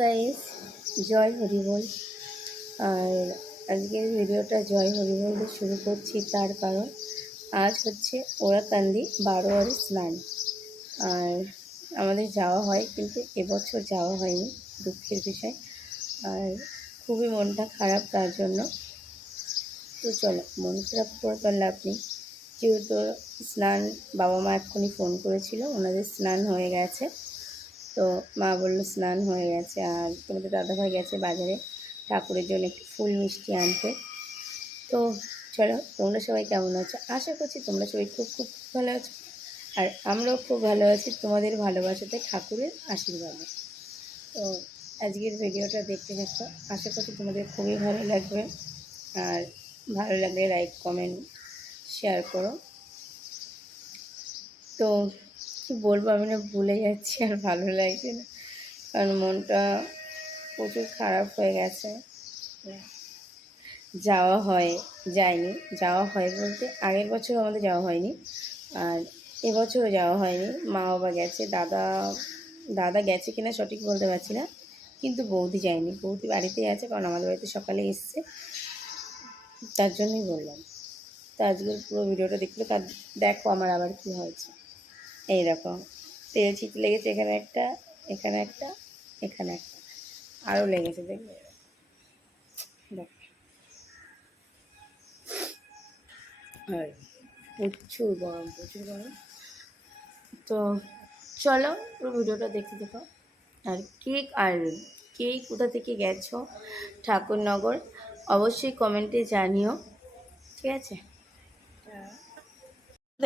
Guys জয় হরিবল আর আজকের ভিডিওটা জয় হরিবল দিয়ে শুরু করছি, তার কারণ আজ হচ্ছে ওরাকান্দি বারোয়ারি স্নান। আর আমাদের যাওয়া হয়, কিন্তু এবছর যাওয়া হয়নি, দুঃখের বিষয়। আর খুবই মনটা খারাপ তার জন্য। তো চলো, মন খারাপ করে লাভ নেই। যেহেতু স্নান বাবা মা এক্ষুনি ফোন করেছিল, ওনাদের স্নান হয়ে গেছে। তো মা বলল, স্নান হয়ে গেছে আর তোমাদের দাদাভাই গেছে বাজারে। ঠাকুরের জন্য একটু ফুল মিষ্টি আনতে। তো চলো, তোমরা সবাই কেমন আছো? আশা করছি তোমরা সবাই খুব খুব ভালো আছো। আর আমরাও খুব ভালো আছি তোমাদের ভালোবাসাতে, ঠাকুরের আশীর্বাদে। তো আজকের ভিডিওটা দেখতে থাকো। আশা করছি তোমাদের খুবই ভালো লাগবে। আর ভালো লাগলে লাইক কমেন্ট শেয়ার করো। তো কি বলব? আমি না ভুলে যাচ্ছি আর ভালো লাগছে না। কারণ মনটা প্রচুর খারাপ হয়ে গেছে। যাওয়া হয়, যায়নি। যাওয়া হয় বলতে আগের বছর আমাদের যাওয়া হয়নি। আর এবছরও যাওয়া হয়নি। মা বাবা গেছে, দাদা দাদা গেছে কিনা সঠিক বলতে পারছি না। কিন্তু বৌদি যায়নি। বৌদি বাড়িতেই আছে কারণ আমাদের বাড়িতে সকালে এসছে। তার জন্যই বললাম। তো আজকের পুরো ভিডিওটা দেখলে তার দেখো আমার আবার কি হয়েছে। এই রকম তেল ছিট লেগেছে এখানে একটা এখানে একটা এখানে একটা। আরও লেগেছে দেখবে। প্রচুর গরম প্রচুর গরম। তো চলো পুরো ভিডিওটা দেখতে দেখো আর কেক, আর কে কোথা থেকে গেছো? ঠাকুরনগর। অবশ্যই কমেন্টে জানিও। ঠিক আছে?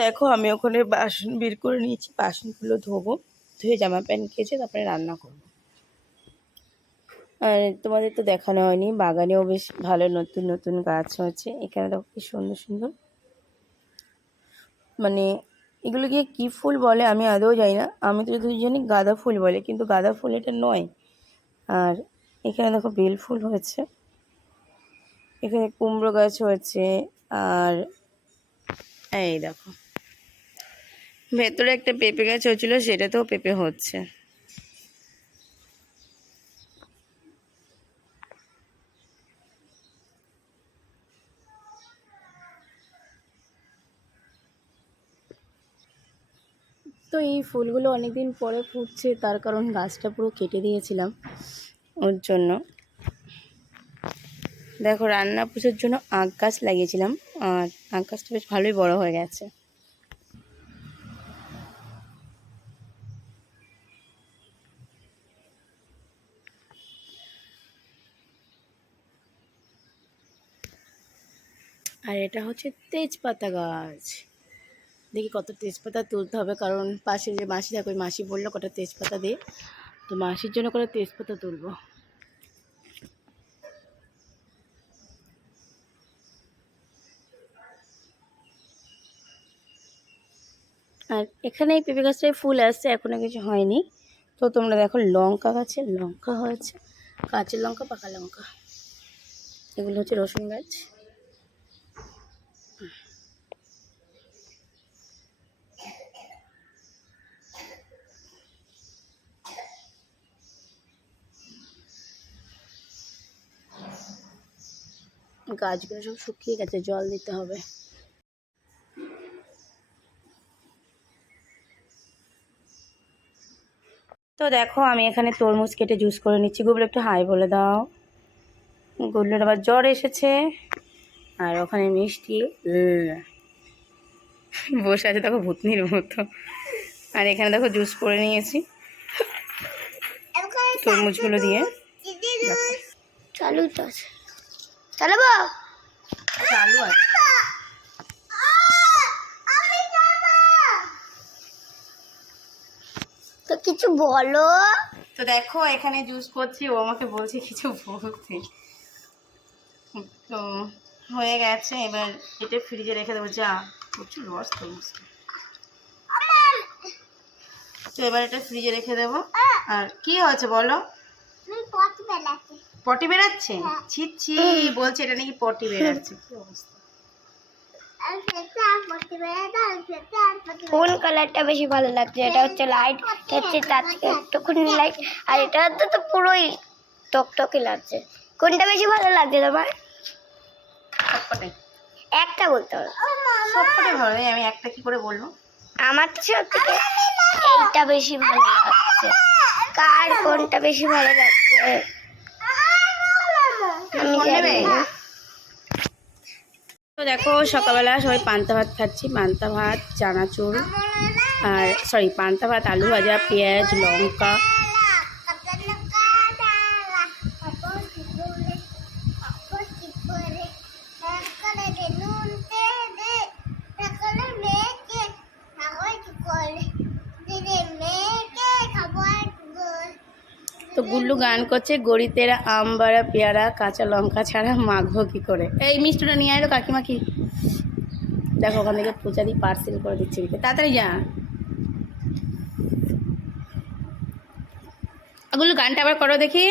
দেখো, আমি ওখানে বাসন বের করে নিয়েছি, বাসনগুলো ধোবো, ধুয়ে জামা প্যান্ট খেয়েছে তারপরে রান্না করব। আর তোমাদের তো দেখানো হয়নি, বাগানেও বেশ ভালো নতুন নতুন গাছ হয়েছে, এখানে দেখো কি সুন্দর সুন্দর। মানে এগুলোকে কী ফুল বলে আমি আদৌ জানি না, আমি তো যদি জানি গাঁদা ফুল বলে, কিন্তু গাঁদা ফুল এটা নয়। আর এখানে দেখো বেল ফুল হয়েছে, এখানে কুমড়ো গাছ হয়েছে, আর এই দেখো। ভেতরে একটা পেঁপে গাছ হয়েছিল সেটাতেও পেঁপে হচ্ছে। তো এই ফুলগুলো অনেকদিন পরে ফুটছে তার কারণ গাছটা পুরো কেটে দিয়েছিলাম। ওর জন্য। দেখো রান্না পুষোর জন্য আখ গাছ লাগিয়েছিলাম আর আখ গাছটা বেশ ভালোই বড় হয়ে গেছে। আর এটা হচ্ছে তেজপাতা গাছ। দেখি কত তেজপাতা তুলতে হবে, কারণ পাশে যে মাসি থাকে, ওই মাসি বলল কটা তেজপাতা দে। তো মাসির জন্য কটা তেজপাতা তুলবো। আর এখানে এই পেঁপে গাছটায় ফুল আসছে, এখনও কিছু হয়নি। তো তোমরা দেখো লঙ্কা গাছে, লঙ্কা হয়েছে কাঁচের লঙ্কা, পাকা লঙ্কা। এগুলো হচ্ছে রসুন গাছ। গাছগুলো সব শুকিয়ে গেছে জল দিতে হবে। তো দেখো আমি এখানে তরমুজ কেটে জুস করে নিচ্ছি। গুবলো একটু হাই বলে দাও। গুবলোর আবার জ্বর এসেছে। আর ওখানে মিষ্টি বসে আছে দেখো ভূতনির মতো। আর এখানে দেখো জুস করে নিয়েছি। তরমুজগুলো দিয়ে। চালু আছে। চালাবো? চালু আছে। তো কিছু বলো? তো দেখো এখানে জুস করছি ও আমাকে বলছে কিছু বলতে। তো হয়ে গেছে এবার এটা ফ্রিজে রেখে দেবো। যা প্রচুর রস তরমুজ তো এবার এটা ফ্রিজে রেখে দেবো। আর কি হয়েছে বলো? পটি বেরাচ্ছে? ছি ছি বলছে এটা নাকি পটি বেরাচ্ছে। কোন কালারটা বেশি ভালো লাগছে? এটা হচ্ছে লাইট হচ্ছে তার থেকে একটুখানি লাইট আর এটা তো তো পুরোই টকটকে লাগছে। কোনটা বেশি ভালো লাগছে তোমার? একটা বলতে হবে। সবকটাই ভালো আমি একটা কি করে বলব? আমার তো সব থেকে এইটা বেশি ভালো লাগছে। কার কোনটা বেশি ভালো লাগছে আমি কোন জানি নেবে? না তো দেখো, সকালবেলা সবাই পান্তা ভাত খাচ্ছি। পান্তা ভাত, চানাচুর, আর সরি পান্তা ভাত, আলু ভাজা, পেঁয়াজ, লঙ্কা গুল্লু গান করছে গড়িতের আম বাড়া, পেয়ারা, কাঁচা লঙ্কা ছাড়া মাখবো কি করে? এই মিষ্টিটা নিয়ে এলো কাকিমা কি? দেখো, ওখান থেকে পূজাদি পার্সেল করে দিচ্ছে তাড়াতাড়ি যা। গুল্লু, গানটা আবার করো দেখি।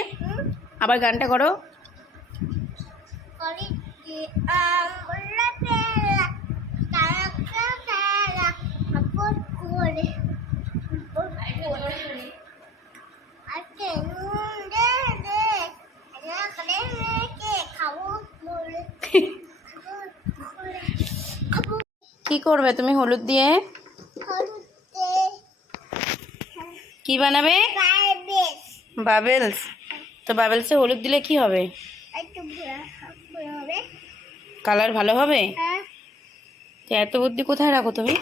আবার গানটা করো। করবে? তুমি হলুদ দিয়ে? কি বানাবে? বাবেলস। তো বাবেলসে হলুদ দিলে কি হবে? কালার ভালো হবে? হ্যাঁ। এত বুদ্ধি কোথায় রাখো তুমি?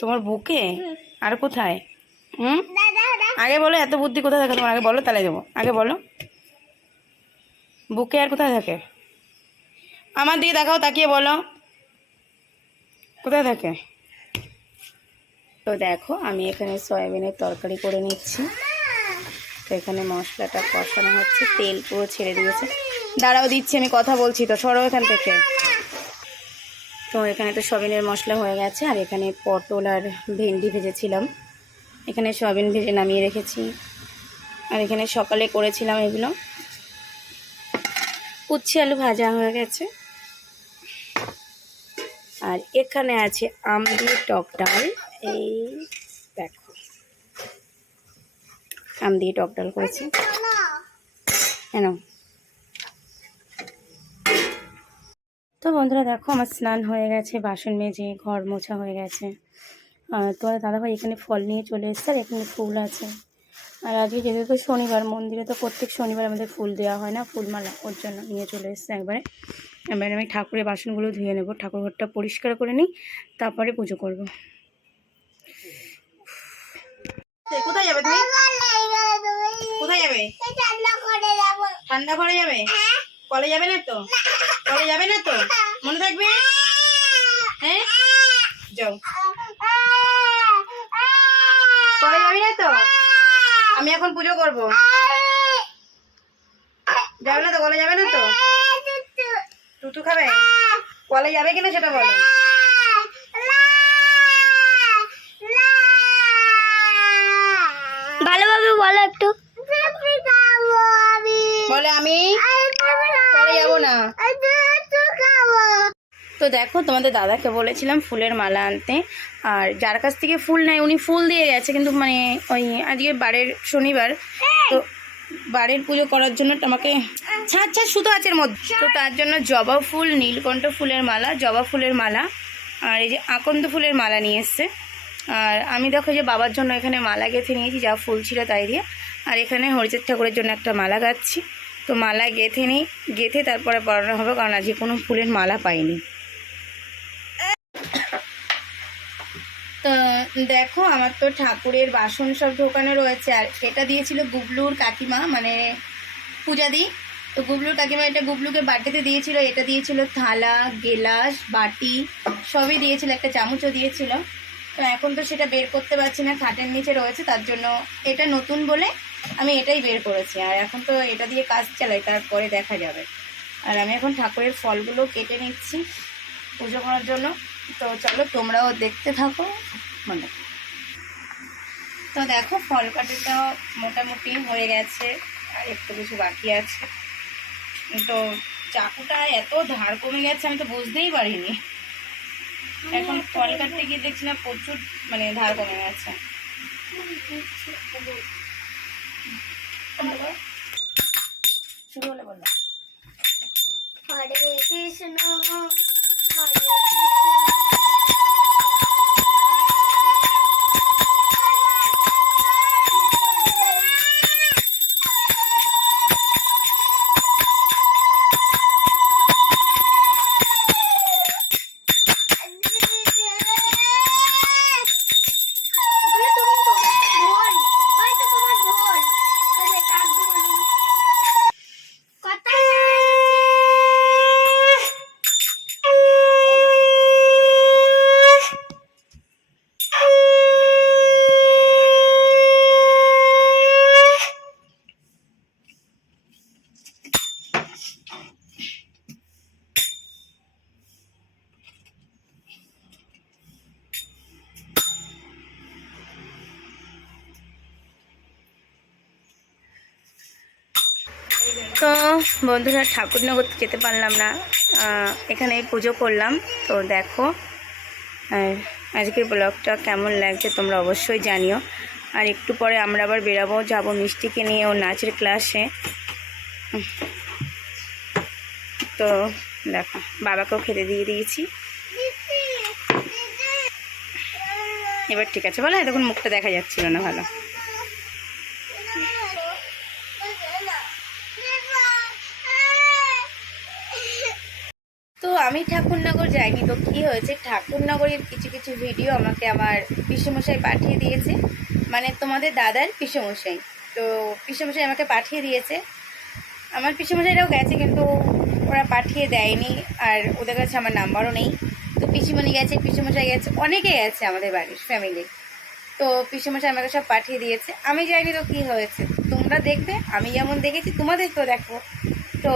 তোমার বুকে? আর কোথায়? হুম? আগে বলো এত বুদ্ধি কোথায় থাকে তোমার? আগে বলো তাহলে দেবো। আগে বলো। বুকে আর কোথায় থাকে? আমার দিকে দেখাও, তাকিয়ে বলো। কোথায় থাকে? তো দেখো, আমি এখানে সয়াবিনের তরকারি করে নিচ্ছি। তো এখানে মশলাটা কষানো হচ্ছে, তেল পুরো ছেড়ে দিয়েছে। দাঁড়াও দিচ্ছি, আমি কথা বলছি তো, সরো এখান থেকে। তো এখানে তো সয়াবিনের মশলা হয়ে গেছে, আর এখানে পটল আর ভেন্ডি ভেজেছিলাম। এখানে সয়াবিন ভেজে নামিয়ে রেখেছি। আর এখানে সকালে করেছিলাম এগুলো। উচ্ছে আলু ভাজা হয়ে গেছে। আর এখানে আছে আম দিয়ে টক ডাল। এই দেখো। আম দিয়ে টক ডাল করেছি। কেন? তো বন্ধুরা দেখো, আমার স্নান হয়ে গেছে, বাসন মেজে, ঘর মোছা হয়ে গেছে। আর তোমার দাদাভাই এখানে ফল নিয়ে চলে এসছে, আর এখানে ফুল আছে। আর আজকে যেহেতু তো শনিবার, মন্দিরে তো প্রত্যেক শনিবার আমাদের ফুল দেওয়া হয় না, ফুলমালা ওর জন্য নিয়ে চলে এসছে একবারে। এবারে আমি ঠাকুরের বাসনগুলো ধুয়ে নেব। ঠাকুর ঘরটা পরিষ্কার করে নিই, তারপরে পুজো করব। কোথায় যাবে কোথায় যাবে? ঠান্ডা যাবে? যাবে না তো? কলে যাবে না তো? মনে থাকবে? হ্যাঁ? যাও। না তো? আমি এখন পুজো করব। যাবে না তো? কলে যাবে না তো? টুটু খাবে? কলে যাবে কিনা সেটা বলো। ভালোভাবে বলো একটু। বলে আমি কলে যাব না। তো দেখো তোমাদের দাদাকে বলেছিলাম ফুলের মালা আনতে আর যার কাছ থেকে ফুল নেয় উনি ফুল দিয়ে গেছে কিন্তু মানে ওই আজকে বারের শনিবার তো বাড়ির পুজো করার জন্য আমাকে ছাড় ছাড় সুতো আছে মধ্যে। তো তার জন্য জবা ফুল, নীলকণ্ঠ ফুলের মালা, জবা ফুলের মালা, আর এই যে আকন্দ ফুলের মালা নিয়ে এসছে। আর আমি দেখো যে বাবার জন্য এখানে মালা গেঁথে নিয়েছি, যা ফুল ছিল তাই দিয়ে। আর এখানে হরিচাঁদ ঠাকুরের জন্য একটা মালা গাচ্ছি। তো মালা গেঁথে নিই, গেঁথে তারপরে পরানো হবে, কারণ আজকে কোনো ফুলের মালা পাইনি। তো দেখো, আমার তো ঠাকুরের বাসন সব ঢোকানো রয়েছে, আর এটা দিয়েছিল গুবলুর কাকিমা মানে পূজা দি তো গুবলুর কাকিমা এটা গুবলুকে বাটিতে দিয়েছিল, এটা দিয়েছিল থালা, গেলাস, বাটি, সবই দিয়েছিল, একটা চামচও দিয়েছিল। তো এখন তো সেটা বের করতে পারছি না, খাটের নিচে রয়েছে, তার জন্য এটা নতুন বলে আমি এটাই বের করেছি। আর এখন তো এটা দিয়ে কাজ চালাই, তারপরে দেখা যাবে। আর আমি এখন ঠাকুরের ফলগুলো কেটে নিচ্ছি পুজো করার জন্য। তো চলো, তোমরাও দেখতে থাকো। মানে তো দেখো, ফল কাটাটা মোটামুটি হয়ে গেছে, আর একটু কিছু বাকি আছে। তো চাকুটা এত ধার কমে গেছে, আমি তো বুঝতেই পারিনি। এখন ফল কাটতে গিয়ে দেখছি না প্রচুর মানে ধার কমে গেছে। শুরু হলে হরে কৃষ্ণ, হরে তো বন্ধুরা, ঠাকুরনগর যেতে পারলাম না। এখানে পুজো করলাম। তো দেখো, আর আজকের ব্লগটা কেমন লাগছে তোমরা অবশ্যই জানিও। আর একটু পরে আমরা আবার বেরাবো, যাব মিষ্টিকে নিয়ে ও নাচের ক্লাসে। তো দেখো, বাবাকেও খেতে দিয়ে দিয়েছি। এবার ঠিক আছে, বলো তখন মুখটা দেখা যাচ্ছিল না ভালো। আমি ঠাকুরনগর যাইনি তো কি হয়েছে? ঠাকুরনগরের কিছু কিছু ভিডিও আমাকে আমার পিসেমশাই পাঠিয়ে দিয়েছে। মানে তোমাদের দাদার পিসেমশাই। তো পিসেমশাই আমাকে পাঠিয়ে দিয়েছে। আমার পিসেমশাইরাও গেছে কিন্তু ওরা পাঠিয়ে দেয়নি আর ওদের কাছে আমার নাম্বারও নেই। তো পিসিমণি গেছে, পিসেমশাই গেছে, অনেকে গেছে আমাদের বাড়ির ফ্যামিলি তো পিসেমশাই আমাকে সব পাঠিয়ে দিয়েছে। আমি যাইনি তো কী হয়েছে? তোমরা দেখবে, আমি যেমন দেখেছি তোমাদের তো দেখো তো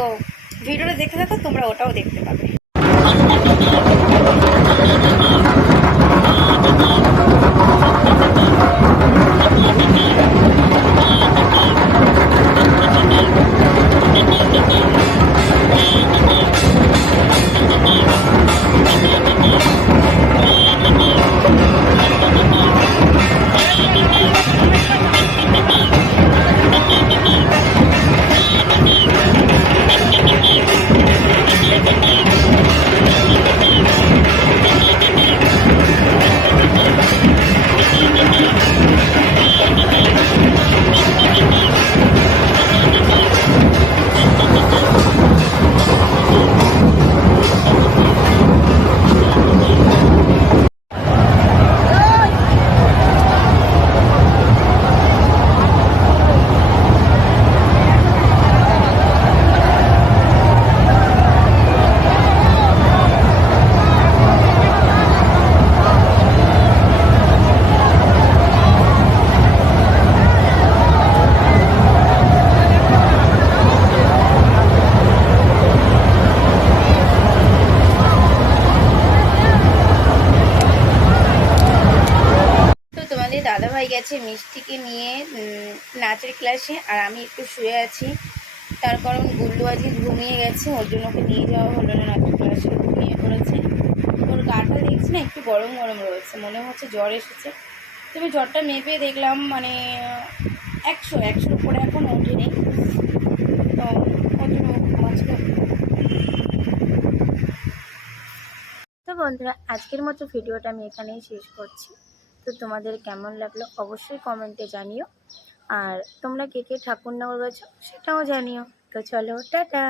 ভিডিওটা দেখতে থাকো, তোমরা ওটাও দেখতে পাবে। তো আমি একটু শুয়ে আছি। তার কারণ গুল্লু আজকে ঘুমিয়ে গেছে, ওর জন্য ওকে নিয়ে যাওয়া হলো না ক্লাসে ও ঘুমিয়ে পড়েছে। ওর গাটা দেখছি না, একটু গরম গরম রয়েছে, মনে হচ্ছে জ্বর এসেছে। তুমি জ্বরটা মেপে দেখলাম মানে একশো, একশোর উপরে এখন ওঠেনি। তো তো বন্ধুরা, আজকের মতো ভিডিওটা আমি এখানেই শেষ করছি। তো তোমাদের কেমন লাগল অবশ্যই কমেন্টে জানিও। আর তোমরা কে কে ঠাকুর ঠাকুরনগর গেছো সেটাও জানিও। তো চলো টাটা!